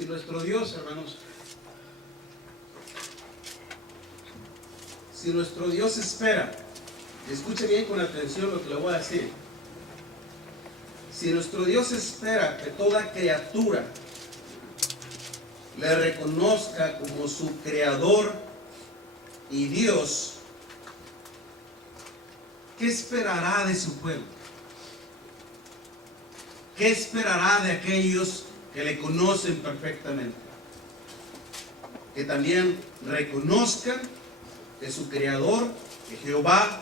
si nuestro Dios, hermanos, si nuestro Dios espera, escuche bien con atención lo que le voy a decir, si nuestro Dios espera que toda criatura le reconozca como su creador y Dios, ¿qué esperará de su pueblo? ¿Qué esperará de aquellos que le conocen perfectamente? Que también reconozcan que su creador, que Jehová,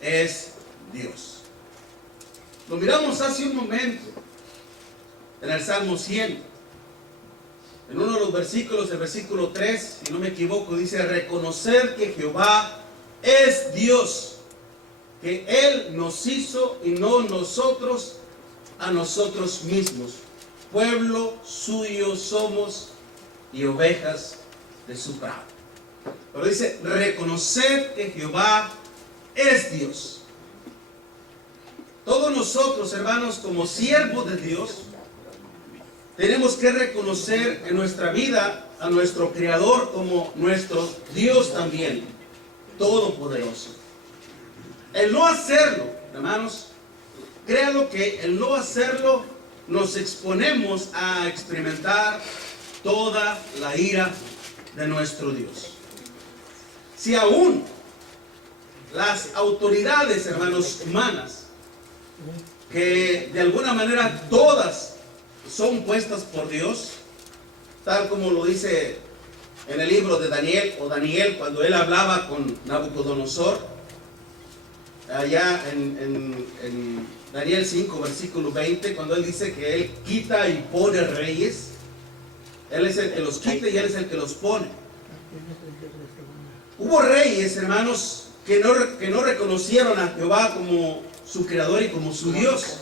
es Dios. Lo miramos hace un momento en el Salmo 100. En uno de los versículos, el versículo 3, si no me equivoco, dice: reconocer que Jehová es Dios, que Él nos hizo y no nosotros a nosotros mismos. Pueblo suyo somos y ovejas de su prado. Pero dice: reconocer que Jehová es Dios. Todos nosotros, hermanos, como siervos de Dios, tenemos que reconocer en nuestra vida a nuestro Creador como nuestro Dios también, todopoderoso. El no hacerlo, hermanos, créanlo que el no hacerlo nos exponemos a experimentar toda la ira de nuestro Dios. Si aún las autoridades, hermanos, humanas, que de alguna manera todas son puestas por Dios, tal como lo dice en el libro de Daniel, o Daniel, cuando él hablaba con Nabucodonosor, allá en Daniel 5, versículo 20, cuando él dice que él quita y pone reyes. Él es el que los quita y él es el que los pone. Hubo reyes, hermanos, que no reconocieron a Jehová como su creador y como su Dios,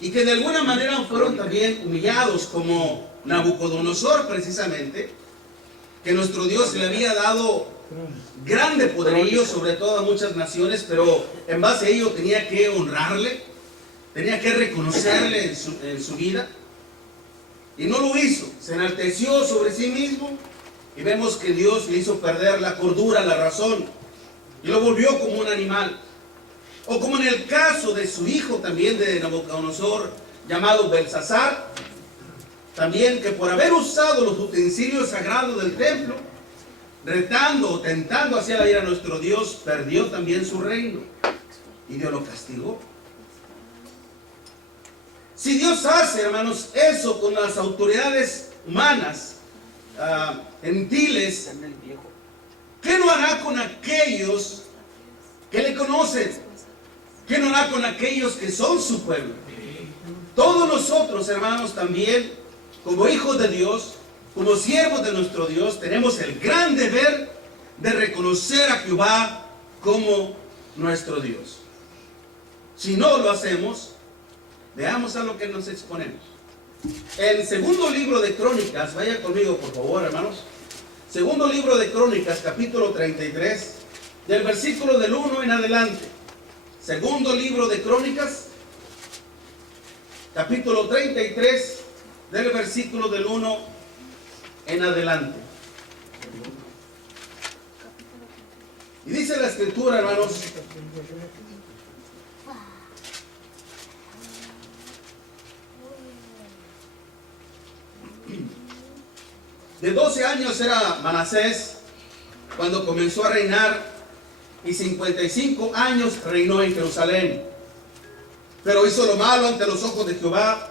y que de alguna manera fueron también humillados, como Nabucodonosor, precisamente, que nuestro Dios le había dado grande poderío sobre todas muchas naciones, pero en base a ello tenía que honrarle, tenía que reconocerle en su vida, y no lo hizo. Se enalteció sobre sí mismo, y vemos que Dios le hizo perder la cordura, la razón, y lo volvió como un animal. O como en el caso de su hijo también, de Nabucodonosor, llamado Belsasar, también, que por haber usado los utensilios sagrados del templo, retando o tentando hacia la ira a nuestro Dios, perdió también su reino y Dios lo castigó. Si Dios hace, hermanos, eso con las autoridades humanas, gentiles, ¿qué no hará con aquellos que le conocen? ¿Qué no hará con aquellos que son su pueblo? Todos nosotros, hermanos, también, como hijos de Dios, como siervos de nuestro Dios, tenemos el gran deber de reconocer a Jehová como nuestro Dios. Si no lo hacemos, veamos a lo que nos exponemos. El segundo libro de Crónicas, vaya conmigo por favor, hermanos. Segundo libro de Crónicas, capítulo 33, del versículo del 1 en adelante. Segundo libro de Crónicas, capítulo 33, del versículo del 1 en adelante. Y dice la Escritura, hermanos: de 12 años era Manasés cuando comenzó a reinar, y 55 años reinó en Jerusalén. Pero hizo lo malo ante los ojos de Jehová,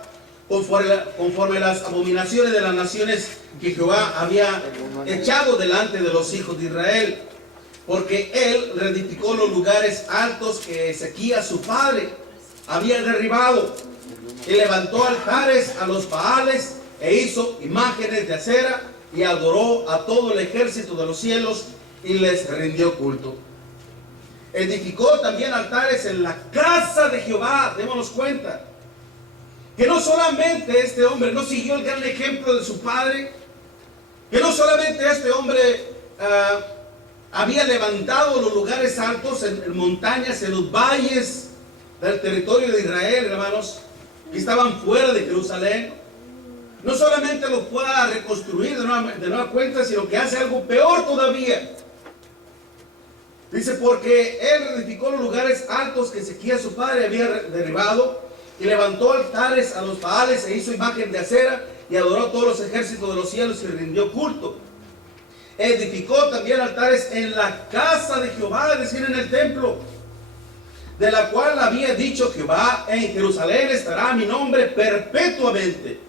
conforme a las abominaciones de las naciones que Jehová había echado delante de los hijos de Israel, porque él reedificó los lugares altos que Ezequías su padre había derribado, y levantó altares a los Baales, e hizo imágenes de acera, y adoró a todo el ejército de los cielos, y les rindió culto. Edificó también altares en la casa de Jehová. Démonos cuenta que no solamente este hombre no siguió el gran ejemplo de su padre, que no solamente este hombre había levantado los lugares altos en montañas, en los valles del territorio de Israel, hermanos, que estaban fuera de Jerusalén, no solamente lo fue a reconstruir de nueva cuenta, sino que hace algo peor todavía. Dice, porque él reedificó los lugares altos que Ezequías su padre había derribado, y levantó altares a los Baales, e hizo imagen de acera, y adoró a todos los ejércitos de los cielos, y rindió culto. Edificó también altares en la casa de Jehová, es decir, en el templo, de la cual había dicho Jehová, en Jerusalén estará mi nombre perpetuamente.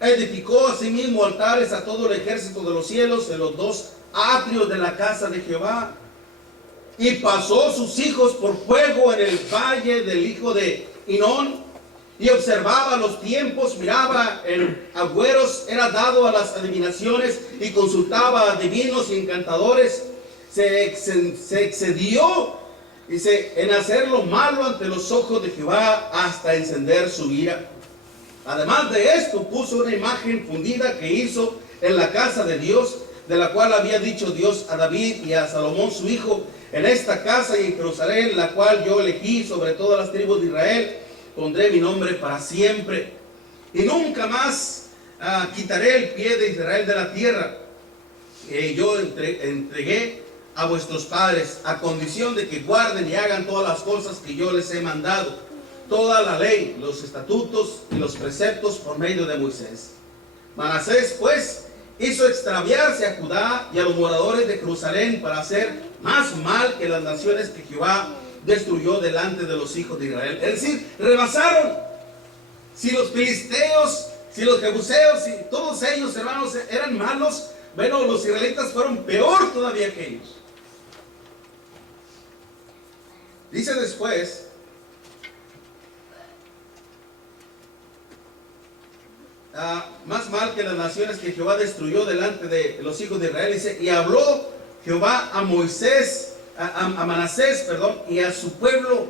Edificó asimismo altares a todo el ejército de los cielos en los dos atrios de la casa de Jehová. Y pasó sus hijos por fuego en el valle del hijo de Hinón, y observaba los tiempos, miraba en agüeros, era dado a las adivinaciones, y consultaba a divinos y encantadores. Se excedió, dice, en hacer lo malo ante los ojos de Jehová, hasta encender su ira. Además de esto, puso una imagen fundida que hizo en la casa de Dios, de la cual había dicho Dios a David y a Salomón su hijo: en esta casa y en Jerusalén, la cual yo elegí sobre todas las tribus de Israel, pondré mi nombre para siempre, y nunca más quitaré el pie de Israel de la tierra que yo entregué a vuestros padres, a condición de que guarden y hagan todas las cosas que yo les he mandado, toda la ley, los estatutos y los preceptos por medio de Moisés. Manasés, pues, hizo extraviarse a Judá y a los moradores de Jerusalén para hacer más mal que las naciones que Jehová destruyó delante de los hijos de Israel. Es decir, rebasaron. Si los filisteos, si los jebuseos, si todos ellos, hermanos, eran malos, bueno, los israelitas fueron peor todavía que ellos. Dice después, más mal que las naciones que Jehová destruyó delante de los hijos de Israel. Dice, y habló Jehová a Moisés, a Manasés, perdón, y a su pueblo.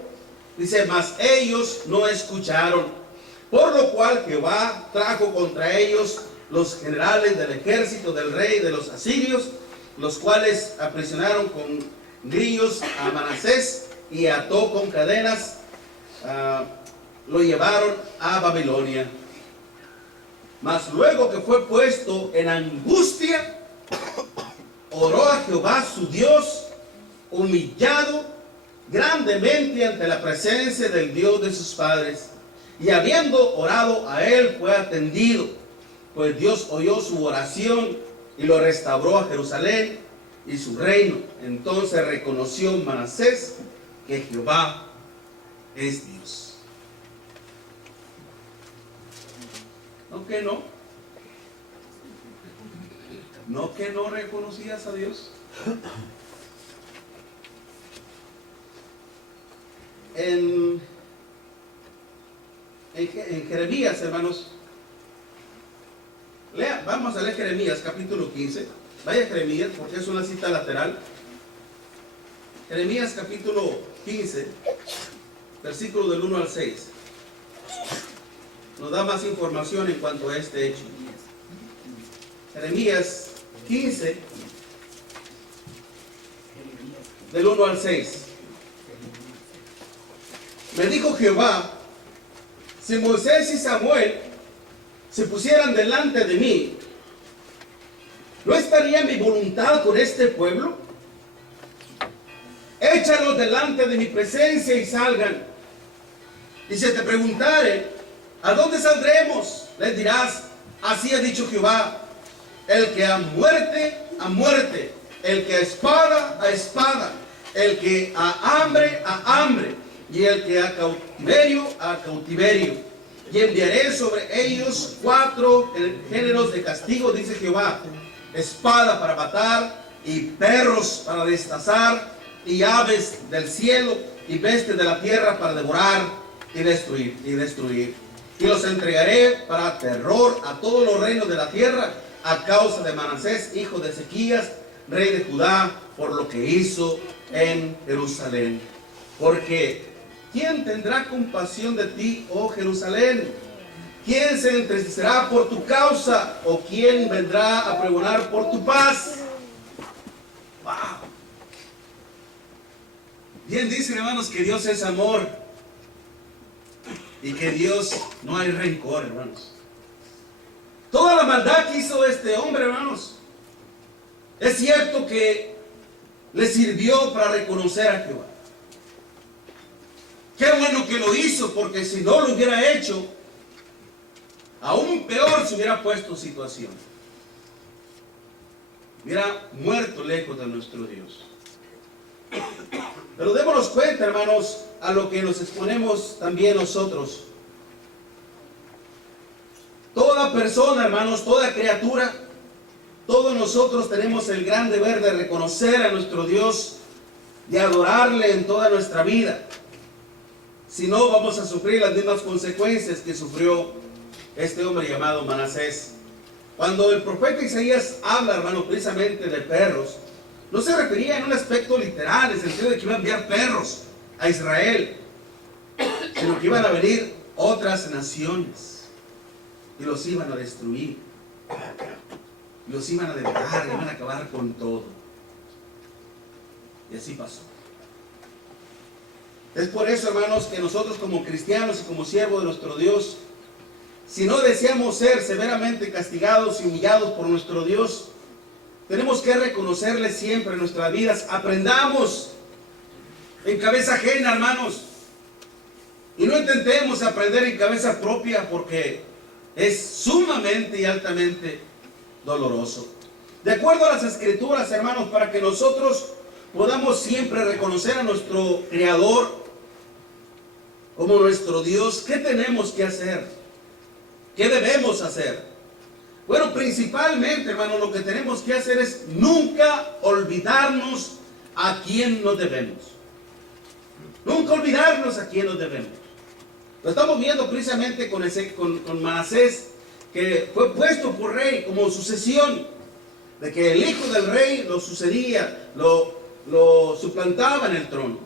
Dice, mas ellos no escucharon. Por lo cual Jehová trajo contra ellos los generales del ejército del rey de los asirios, los cuales aprisionaron con grillos a Manasés y ató con cadenas, lo llevaron a Babilonia. Mas luego que fue puesto en angustia, oró a Jehová su Dios, humillado grandemente ante la presencia del Dios de sus padres. Y habiendo orado a él, fue atendido, pues Dios oyó su oración y lo restauró a Jerusalén y su reino. Entonces reconoció Manasés que Jehová es Dios. ¿No que no? ¿No que no reconocías a Dios? En Jeremías, hermanos, vamos a leer Jeremías capítulo 15. Vaya Jeremías, porque es una cita lateral. Jeremías capítulo 15, versículo del 1 al 6. Nos da más información en cuanto a este hecho. Jeremías 15, del 1 al 6. Me dijo Jehová, si Moisés y Samuel se pusieran delante de mí, ¿no estaría mi voluntad con este pueblo? Échalos delante de mi presencia y salgan. Y si te preguntare, ¿a dónde saldremos? Les dirás, así ha dicho Jehová, el que a muerte, el que a espada, el que a hambre, y el que a cautiverio. Y enviaré sobre ellos 4 géneros de castigo, dice Jehová: espada para matar, y perros para destazar, y aves del cielo, y bestias de la tierra para devorar y destruir. Y los entregaré para terror a todos los reinos de la tierra, a causa de Manasés, hijo de Ezequías, rey de Judá, por lo que hizo en Jerusalén. Porque ¿quién tendrá compasión de ti, oh Jerusalén? ¿Quién se entristecerá por tu causa? ¿O quién vendrá a pregonar por tu paz? Wow. Bien dicen, hermanos, que Dios es amor y que Dios no hay rencor, hermanos. Toda la maldad que hizo este hombre, hermanos, es cierto que le sirvió para reconocer a Jehová. Qué bueno que lo hizo, porque si no lo hubiera hecho, aún peor se hubiera puesto situación. Hubiera muerto lejos de nuestro Dios. Pero démonos cuenta, hermanos, a lo que nos exponemos también nosotros. Toda persona, hermanos, toda criatura, todos nosotros tenemos el gran deber de reconocer a nuestro Dios, de adorarle en toda nuestra vida. Si no, vamos a sufrir las mismas consecuencias que sufrió este hombre llamado Manasés. Cuando el profeta Isaías habla, hermano, precisamente de perros, no se refería en un aspecto literal, en el sentido de que iba a enviar perros a Israel, sino que iban a venir otras naciones y los iban a destruir, los iban a devorar, iban a acabar con todo. Y así pasó. Es por eso, hermanos, que nosotros como cristianos y como siervos de nuestro Dios, si no deseamos ser severamente castigados y humillados por nuestro Dios, tenemos que reconocerle siempre en nuestras vidas. Aprendamos en cabeza ajena, hermanos, y no intentemos aprender en cabeza propia, porque es sumamente y altamente doloroso. De acuerdo a las Escrituras, hermanos, para que nosotros podamos siempre reconocer a nuestro Creador como nuestro Dios, ¿qué tenemos que hacer? ¿Qué debemos hacer? Bueno, principalmente, hermano, lo que tenemos que hacer es nunca olvidarnos a quién nos debemos. Nunca olvidarnos a quién nos debemos. Lo estamos viendo precisamente con Manasés, que fue puesto por rey como sucesión, de que el hijo del rey lo sucedía, lo suplantaba en el trono.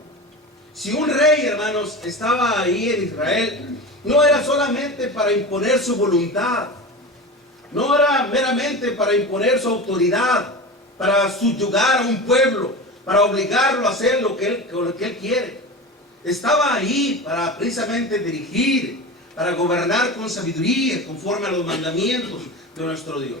Si un rey, hermanos, estaba ahí en Israel, no era solamente para imponer su voluntad, no era meramente para imponer su autoridad, para subyugar a un pueblo, para obligarlo a hacer lo que él quiere. Estaba ahí para precisamente dirigir, para gobernar con sabiduría, conforme a los mandamientos de nuestro Dios,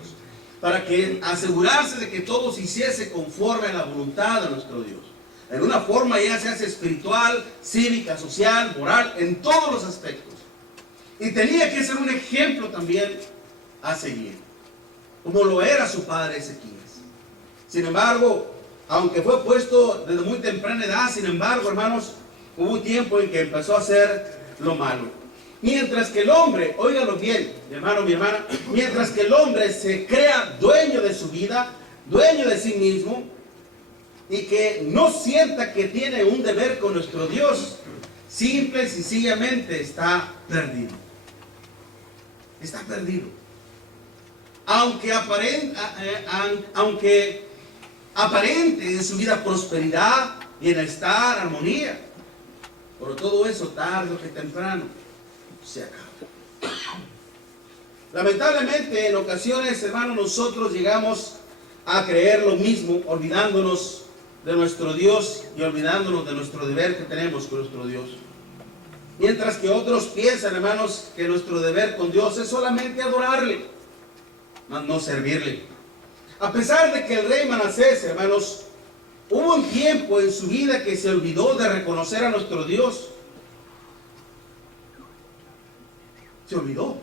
para que asegurarse de que todo se hiciese conforme a la voluntad de nuestro Dios, en una forma ya sea espiritual, cívica, social, moral, en todos los aspectos. Y tenía que ser un ejemplo también a seguir, como lo era su padre Ezequías. Sin embargo, aunque fue puesto desde muy temprana edad, sin embargo, hermanos, hubo un tiempo en que empezó a hacer lo malo. Mientras que el hombre, óigalo bien, mi hermano, mi hermana, mientras que el hombre se crea dueño de su vida, dueño de sí mismo, y que no sienta que tiene un deber con nuestro Dios, simple y sencillamente está perdido. Está perdido. Aunque aparente en su vida prosperidad, bienestar, armonía, pero todo eso tarde o que temprano se acaba. Lamentablemente en ocasiones, hermanos, nosotros llegamos a creer lo mismo, olvidándonos de nuestro Dios y olvidándonos de nuestro deber que tenemos con nuestro Dios. Mientras que otros piensan, hermanos, que nuestro deber con Dios es solamente adorarle, mas no servirle. A pesar de que el rey Manasés, hermanos, hubo un tiempo en su vida que se olvidó de reconocer a nuestro Dios. Se olvidó.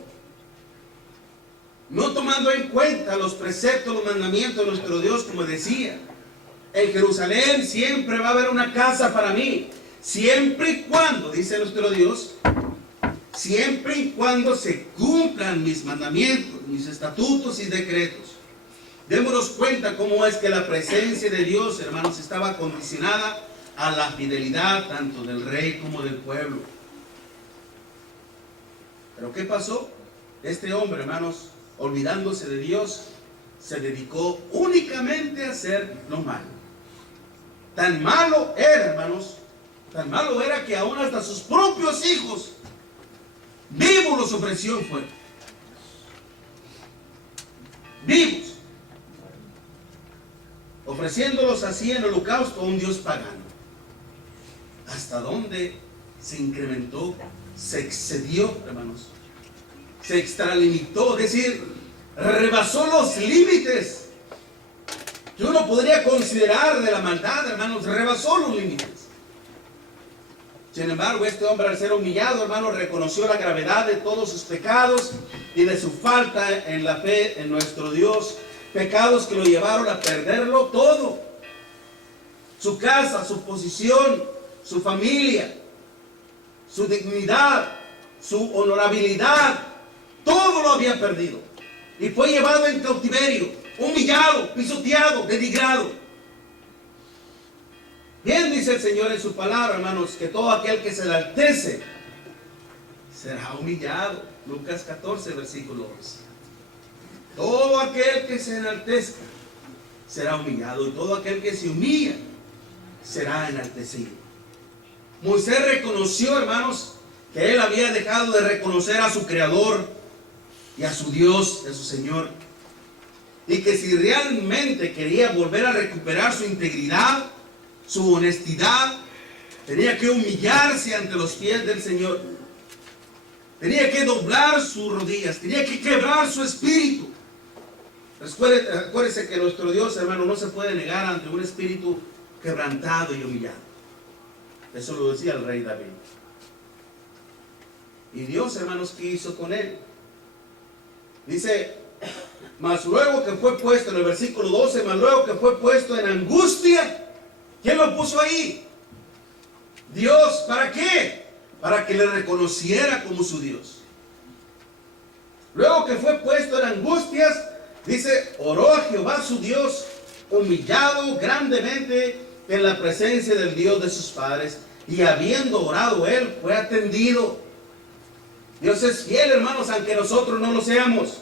No tomando en cuenta los preceptos, los mandamientos de nuestro Dios, como decía. En Jerusalén siempre va a haber una casa para mí, siempre y cuando, dice nuestro Dios, siempre y cuando se cumplan mis mandamientos, mis estatutos y decretos. Démonos cuenta cómo es que la presencia de Dios, hermanos, estaba condicionada a la fidelidad tanto del rey como del pueblo. Pero ¿qué pasó? Este hombre, hermanos, olvidándose de Dios, se dedicó únicamente a hacer lo malo. Tan malo era, hermanos, tan malo era que aún hasta sus propios hijos vivos los ofreció en fuego. Vivos. Ofreciéndolos así en holocausto a un Dios pagano. ¿Hasta dónde se incrementó? Se excedió, hermanos. Se extralimitó. Es decir, rebasó los límites que uno podría considerar de la maldad, hermanos. Rebasó los límites. Sin embargo, este hombre, al ser humillado, hermanos, reconoció la gravedad de todos sus pecados y de su falta en la fe en nuestro Dios. Pecados que lo llevaron a perderlo todo. Su casa, su posición, su familia, su dignidad, su honorabilidad, todo lo había perdido. Y fue llevado en cautiverio, humillado, pisoteado, denigrado. Bien dice el Señor en su palabra, hermanos, que todo aquel que se enaltece será humillado. Lucas 14, versículo 11. Todo aquel que se enaltezca será humillado, y todo aquel que se humilla será enaltecido. Moisés reconoció, hermanos, que él había dejado de reconocer a su Creador y a su Dios, a su Señor, y que si realmente quería volver a recuperar su integridad, su honestidad, tenía que humillarse ante los pies del Señor. Tenía que doblar sus rodillas, tenía que quebrar su espíritu. Acuérdense que nuestro Dios, hermano, no se puede negar ante un espíritu quebrantado y humillado. Eso lo decía el rey David. Y Dios, hermanos, ¿qué hizo con él? Dice, mas luego que fue puesto, en el versículo 12, mas luego que fue puesto en angustia. ¿Quién lo puso ahí? Dios. ¿Para qué? Para que le reconociera como su Dios. Luego que fue puesto en angustias, dice, oró a Jehová su Dios, humillado grandemente en la presencia del Dios de sus padres, y habiendo orado él, fue atendido. Dios es fiel, hermanos, aunque nosotros no lo seamos.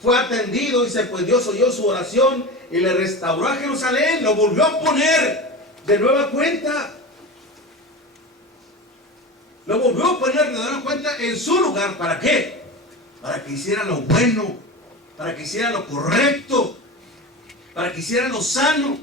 Fue atendido, dice, pues Dios oyó su oración y le restauró a Jerusalén, lo volvió a poner de nueva cuenta. Lo volvió a poner de nueva cuenta en su lugar. ¿Para qué? Para que hiciera lo bueno, para que hiciera lo correcto, para que hiciera lo sano.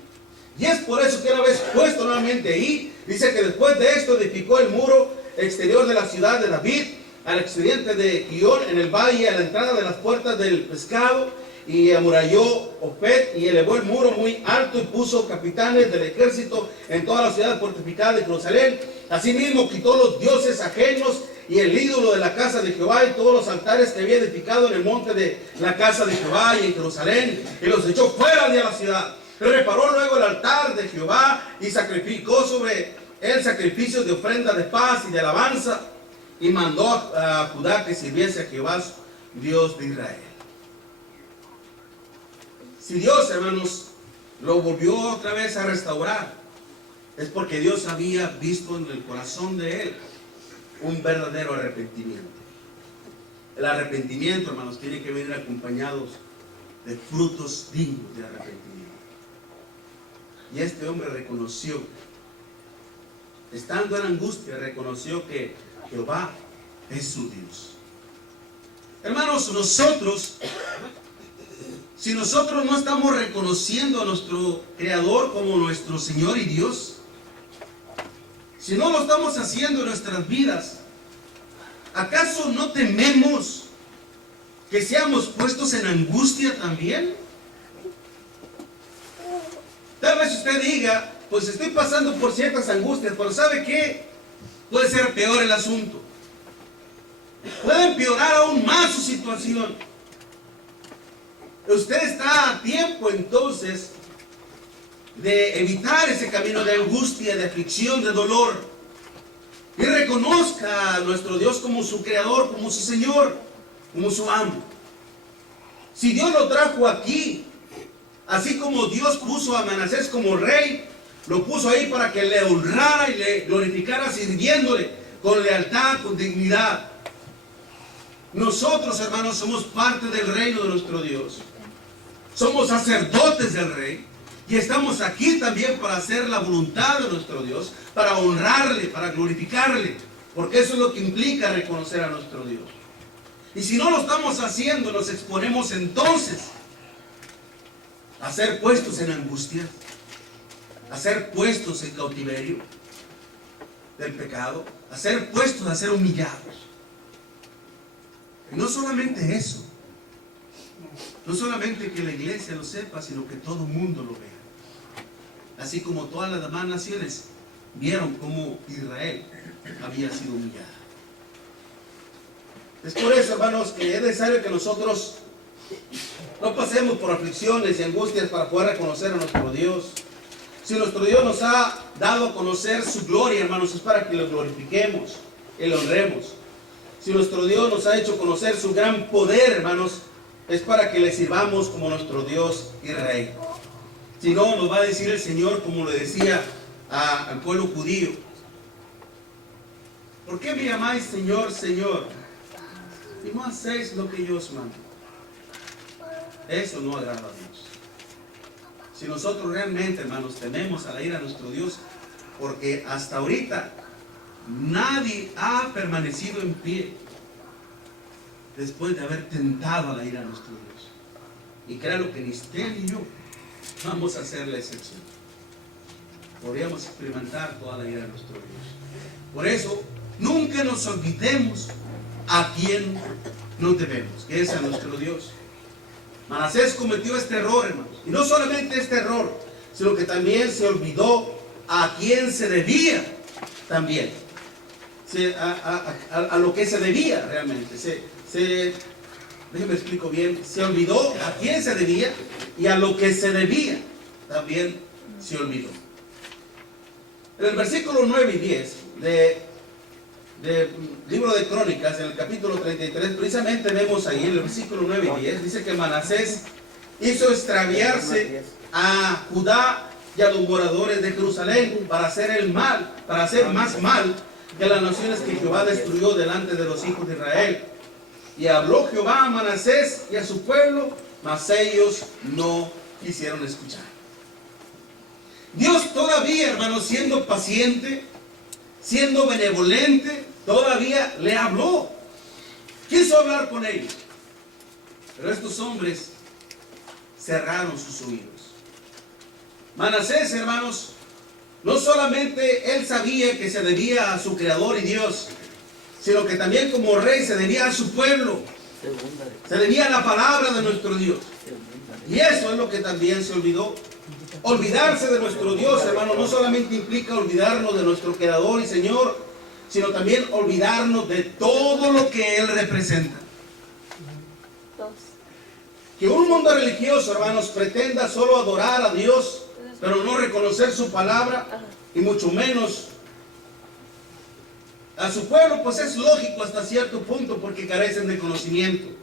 Y es por eso que una vez puesto nuevamente ahí, dice que después de esto edificó el muro exterior de la ciudad de David, al occidente de Guión, en el valle, a la entrada de las puertas del pescado, y amuralló Ofed y elevó el muro muy alto y puso capitanes del ejército en toda la ciudad fortificada de Jerusalén. Asimismo quitó los dioses ajenos y el ídolo de la casa de Jehová y todos los altares que había edificado en el monte de la casa de Jehová y en Jerusalén, y los echó fuera de la ciudad. Reparó luego el altar de Jehová y sacrificó sobre él sacrificios de ofrenda de paz y de alabanza, y mandó a Judá que sirviese a Jehová, Dios de Israel. Si Dios, hermanos, lo volvió otra vez a restaurar, es porque Dios había visto en el corazón de él un verdadero arrepentimiento. El arrepentimiento, hermanos, tiene que venir acompañados de frutos dignos de arrepentimiento. Y este hombre reconoció, estando en angustia, reconoció que Jehová es su Dios. Hermanos, si nosotros no estamos reconociendo a nuestro Creador como nuestro Señor y Dios, si no lo estamos haciendo en nuestras vidas, ¿acaso no tememos que seamos puestos en angustia también? Tal vez usted diga, pues estoy pasando por ciertas angustias, pero ¿sabe qué? Puede ser peor el asunto. Puede empeorar aún más su situación. Usted está a tiempo entonces de evitar ese camino de angustia, de aflicción, de dolor, y reconozca a nuestro Dios como su Creador, como su Señor, como su amo. Si Dios lo trajo aquí, así como Dios puso a Manasés como rey, lo puso ahí para que le honrara y le glorificara sirviéndole con lealtad, con dignidad. Nosotros, hermanos, somos parte del reino de nuestro Dios. Somos sacerdotes del Rey y estamos aquí también para hacer la voluntad de nuestro Dios, para honrarle, para glorificarle, porque eso es lo que implica reconocer a nuestro Dios. Y si no lo estamos haciendo, nos exponemos entonces a ser puestos en angustia, a ser puestos en cautiverio del pecado, a ser puestos a ser humillados. Y no solamente eso, No solamente que la iglesia lo sepa, sino que todo el mundo lo vea. Así como todas las demás naciones vieron cómo Israel había sido humillada. Es por eso, hermanos, que es necesario que nosotros no pasemos por aflicciones y angustias para poder reconocer a nuestro Dios. Si nuestro Dios nos ha dado a conocer su gloria, hermanos, es para que lo glorifiquemos y lo honremos. Si nuestro Dios nos ha hecho conocer su gran poder, hermanos, es para que le sirvamos como nuestro Dios y Rey. Si no, nos va a decir el Señor, como le decía al pueblo judío: ¿por qué me llamáis Señor, Señor, y no hacéis lo que yo os mando? Eso no agrada a Dios. Si nosotros realmente, hermanos, tememos a la ira de nuestro Dios, porque hasta ahorita nadie ha permanecido en pie después de haber tentado a la ira de nuestro Dios. Y créanlo que ni usted ni yo vamos a hacer la excepción. Podríamos experimentar toda la ira de nuestro Dios. Por eso, nunca nos olvidemos a quién nos debemos, que es a nuestro Dios. Manasés cometió este error, hermanos. Y no solamente este error, sino que también se olvidó a quién se debía también. A lo que se debía realmente. Déjenme explico bien. Se olvidó a quién se debía y a lo que se debía también se olvidó. En el versículo 9 y 10 del libro de Crónicas, en el capítulo 33, precisamente vemos ahí en el versículo 9 y 10, dice que Manasés hizo extraviarse a Judá y a los moradores de Jerusalén para hacer el mal, para hacer más mal que las naciones que Jehová destruyó delante de los hijos de Israel. Y habló Jehová a Manasés y a su pueblo, mas ellos no quisieron escuchar. Dios todavía, hermanos, siendo paciente, siendo benevolente, todavía le habló. Quiso hablar con ellos. Pero estos hombres cerraron sus oídos. Manasés, hermanos, no solamente él sabía que se debía a su Creador y Dios, sino que también como rey se debía a su pueblo. Se debía a la palabra de nuestro Dios. Y eso es lo que también se olvidó. Olvidarse de nuestro Dios, hermano, no solamente implica olvidarnos de nuestro Creador y Señor, sino también olvidarnos de todo lo que Él representa. Que un mundo religioso, hermanos, pretenda solo adorar a Dios, pero no reconocer su palabra, y mucho menos a su pueblo, pues es lógico hasta cierto punto, porque carecen de conocimiento.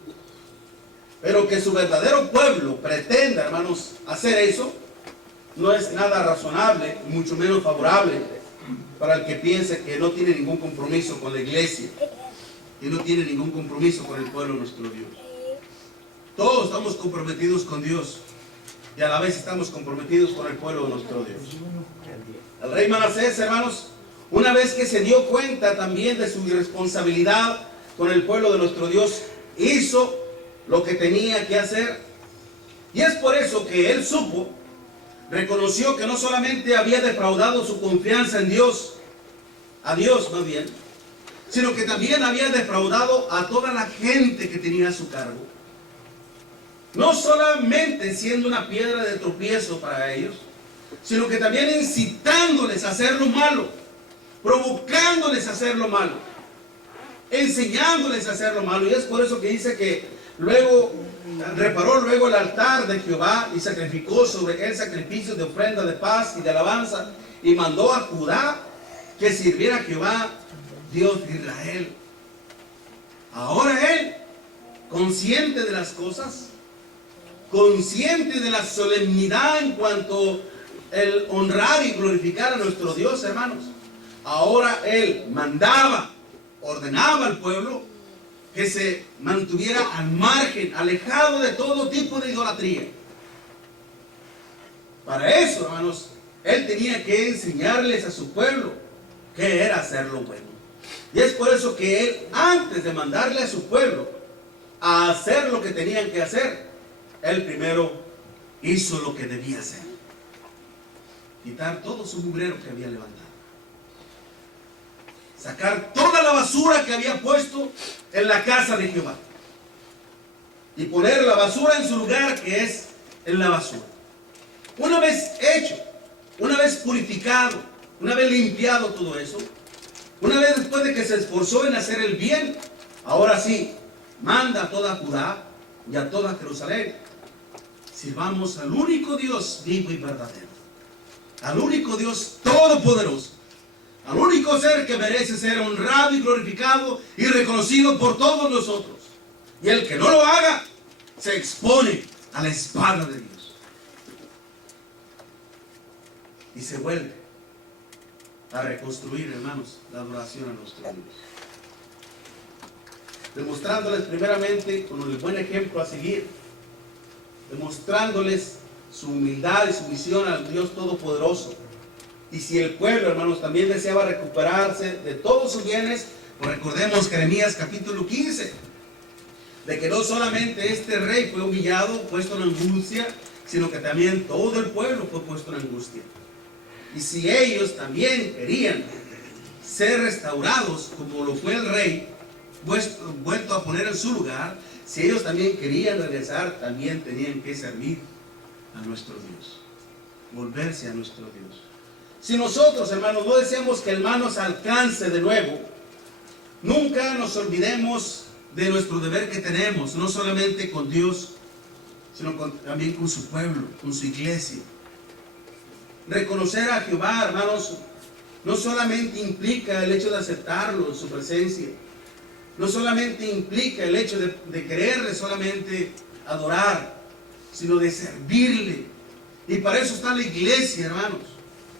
Pero que su verdadero pueblo pretenda, hermanos, hacer eso, no es nada razonable, mucho menos favorable para el que piense que no tiene ningún compromiso con la iglesia y no tiene ningún compromiso con el pueblo de nuestro Dios. Todos estamos comprometidos con Dios y a la vez estamos comprometidos con el pueblo de nuestro Dios. El rey Manasés, hermanos, una vez que se dio cuenta también de su irresponsabilidad con el pueblo de nuestro Dios, hizo lo que tenía que hacer. Y es por eso que él reconoció que no solamente había defraudado su confianza en Dios, a Dios más bien, sino que también había defraudado a toda la gente que tenía a su cargo. No solamente siendo una piedra de tropiezo para ellos, sino que también incitándoles a hacer lo malo, provocándoles a hacer lo malo, enseñándoles a hacer lo malo. Y es por eso que dice que reparó luego el altar de Jehová y sacrificó sobre él sacrificios de ofrenda de paz y de alabanza, y mandó a Judá que sirviera a Jehová, Dios de Israel. Ahora él, consciente de las cosas, consciente de la solemnidad en cuanto el honrar y glorificar a nuestro Dios, hermanos, ahora él mandaba, ordenaba al pueblo que se mantuviera al margen, alejado de todo tipo de idolatría. Para eso, hermanos, él tenía que enseñarles a su pueblo qué era hacer lo bueno. Y es por eso que él, antes de mandarle a su pueblo a hacer lo que tenían que hacer, él primero hizo lo que debía hacer: quitar todo su mugrero que había levantado, sacar toda la basura que había puesto en la casa de Jehová, y poner la basura en su lugar, que es en la basura. Una vez hecho, una vez purificado, una vez limpiado todo eso, una vez después de que se esforzó en hacer el bien, ahora sí, manda a toda Judá y a toda Jerusalén: sirvamos al único Dios vivo y verdadero, al único Dios todopoderoso, al único ser que merece ser honrado y glorificado y reconocido por todos nosotros. Y el que no lo haga, se expone a la espada de Dios y se vuelve a reconstruir, hermanos, la adoración a nuestro Dios, demostrándoles primeramente con el buen ejemplo a seguir, demostrándoles su humildad y sumisión al Dios Todopoderoso. Y si el pueblo, hermanos, también deseaba recuperarse de todos sus bienes, pues recordemos Jeremías capítulo 15, de que no solamente este rey fue humillado, puesto en angustia, sino que también todo el pueblo fue puesto en angustia. Y si ellos también querían ser restaurados, como lo fue el rey, vuelto a poner en su lugar, si ellos también querían regresar, también tenían que servir a nuestro Dios, volverse a nuestro Dios. Si nosotros, hermanos, no deseamos que el mal nos alcance de nuevo, nunca nos olvidemos de nuestro deber que tenemos, no solamente con Dios, sino también con su pueblo, con su iglesia. Reconocer a Jehová, hermanos, no solamente implica el hecho de aceptarlo en su presencia, no solamente implica el hecho de quererle solamente adorar, sino de servirle. Y para eso está la iglesia, hermanos,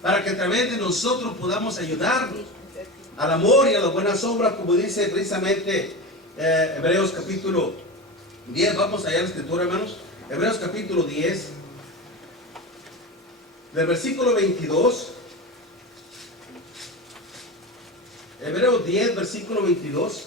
para que a través de nosotros podamos ayudarnos al amor y a las buenas obras, como dice precisamente Hebreos capítulo 10. Vamos allá a la escritura, hermanos. Hebreos capítulo 10, del versículo 22. Hebreos 10, versículo 22.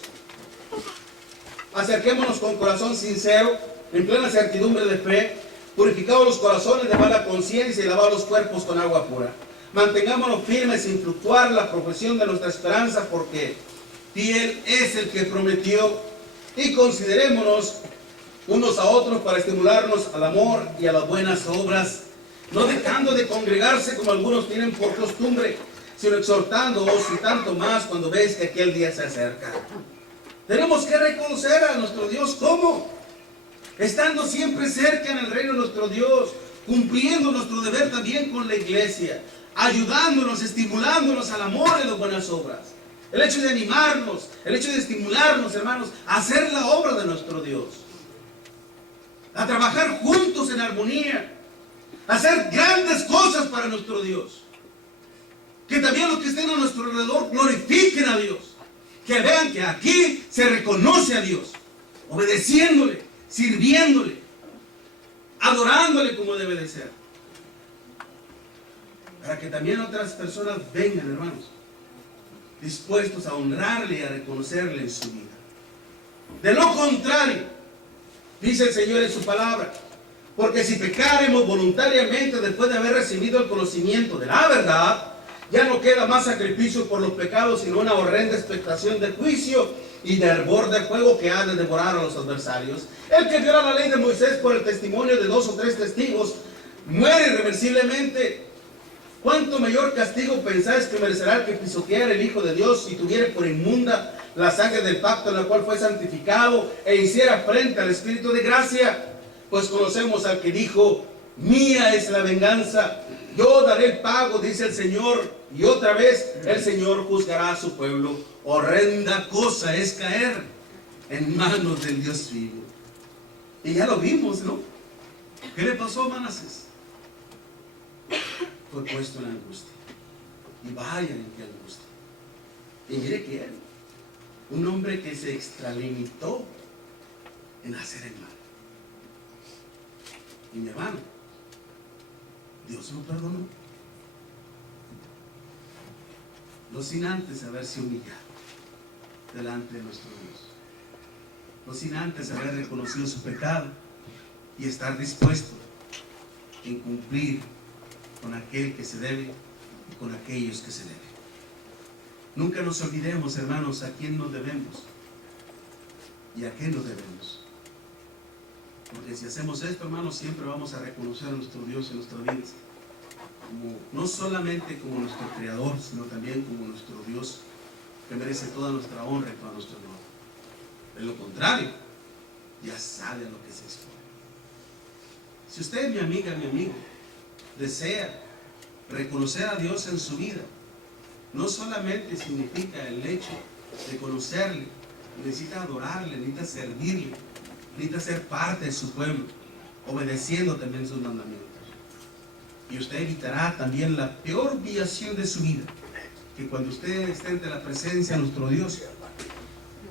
Acerquémonos con corazón sincero, en plena certidumbre de fe, purificados los corazones de mala conciencia y lavados los cuerpos con agua pura. Mantengámonos firmes sin fluctuar la profesión de nuestra esperanza, porque fiel es el que prometió. Y considerémonos unos a otros para estimularnos al amor y a las buenas obras, no dejando de congregarse como algunos tienen por costumbre, sino exhortándoos, y tanto más cuando veis que aquel día se acerca. Tenemos que reconocer a nuestro Dios. ¿Cómo? Estando siempre cerca en el reino de nuestro Dios, cumpliendo nuestro deber también con la iglesia, ayudándonos, estimulándonos al amor y a las buenas obras. El hecho de animarnos, el hecho de estimularnos, hermanos, a hacer la obra de nuestro Dios, a trabajar juntos en armonía, a hacer grandes cosas para nuestro Dios. Que también los que estén a nuestro alrededor glorifiquen a Dios, que vean que aquí se reconoce a Dios, obedeciéndole, sirviéndole, adorándole como debe de ser, para que también otras personas vengan, hermanos, dispuestos a honrarle y a reconocerle en su vida. De lo contrario, dice el Señor en su palabra: porque si pecáremos voluntariamente después de haber recibido el conocimiento de la verdad, ya no queda más sacrificio por los pecados, sino una horrenda expectación de juicio y de hervor de fuego que ha de devorar a los adversarios. El que viola la ley de Moisés por el testimonio de 2 o 3 testigos muere irreversiblemente. ¿Cuánto mayor castigo pensáis que merecerá el que pisoteara el Hijo de Dios y tuviere por inmunda la sangre del pacto en la cual fue santificado e hiciera frente al Espíritu de gracia? Pues conocemos al que dijo: mía es la venganza, yo daré el pago, dice el Señor. Y otra vez el Señor juzgará a su pueblo. Horrenda cosa es caer en manos del Dios vivo. Y ya lo vimos, ¿no? ¿Qué le pasó a Manasés? Fue puesto en angustia. Y vaya en qué angustia. Y mire que él, un hombre que se extralimitó en hacer el mal. Y mi hermano, Dios lo perdonó, no sin antes haberse humillado delante de nuestro Dios, no sin antes haber reconocido su pecado y estar dispuesto en cumplir con aquel que se debe y con aquellos que se deben. Nunca nos olvidemos, hermanos, a quién nos debemos y a qué nos debemos. Porque si hacemos esto, hermanos, siempre vamos a reconocer a nuestro Dios en nuestras vidas, como, no solamente como nuestro Creador, sino también como nuestro Dios, que merece toda nuestra honra y toda nuestra gloria. De lo contrario, ya sabe a lo que se expone. Si usted, mi amiga, mi amigo, desea reconocer a Dios en su vida, no solamente significa el hecho de conocerle, necesita adorarle, necesita servirle, necesita ser parte de su pueblo, obedeciendo también sus mandamientos. Y usted evitará también la peor violación de su vida, que cuando usted esté ante la presencia de nuestro Dios,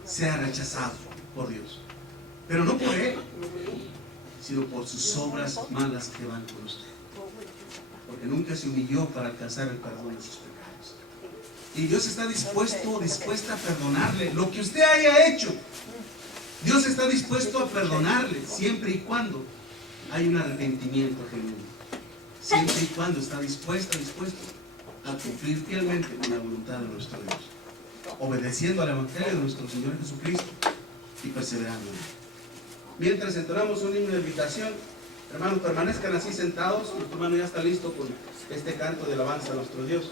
sea rechazado por Dios. Pero no por Él, sino por sus obras malas que van con usted. Porque nunca se humilló para alcanzar el perdón de sus pecados. Y Dios está dispuesta a perdonarle lo que usted haya hecho. Dios está dispuesto a perdonarle siempre y cuando hay un arrepentimiento genuino. Siempre y cuando está dispuesto a cumplir fielmente con la voluntad de nuestro Dios, obedeciendo al Evangelio de nuestro Señor Jesucristo y perseverando en él. Mientras entonamos un himno de invitación, hermanos, permanezcan así sentados. Nuestro hermano ya está listo con este canto de alabanza a nuestro Dios.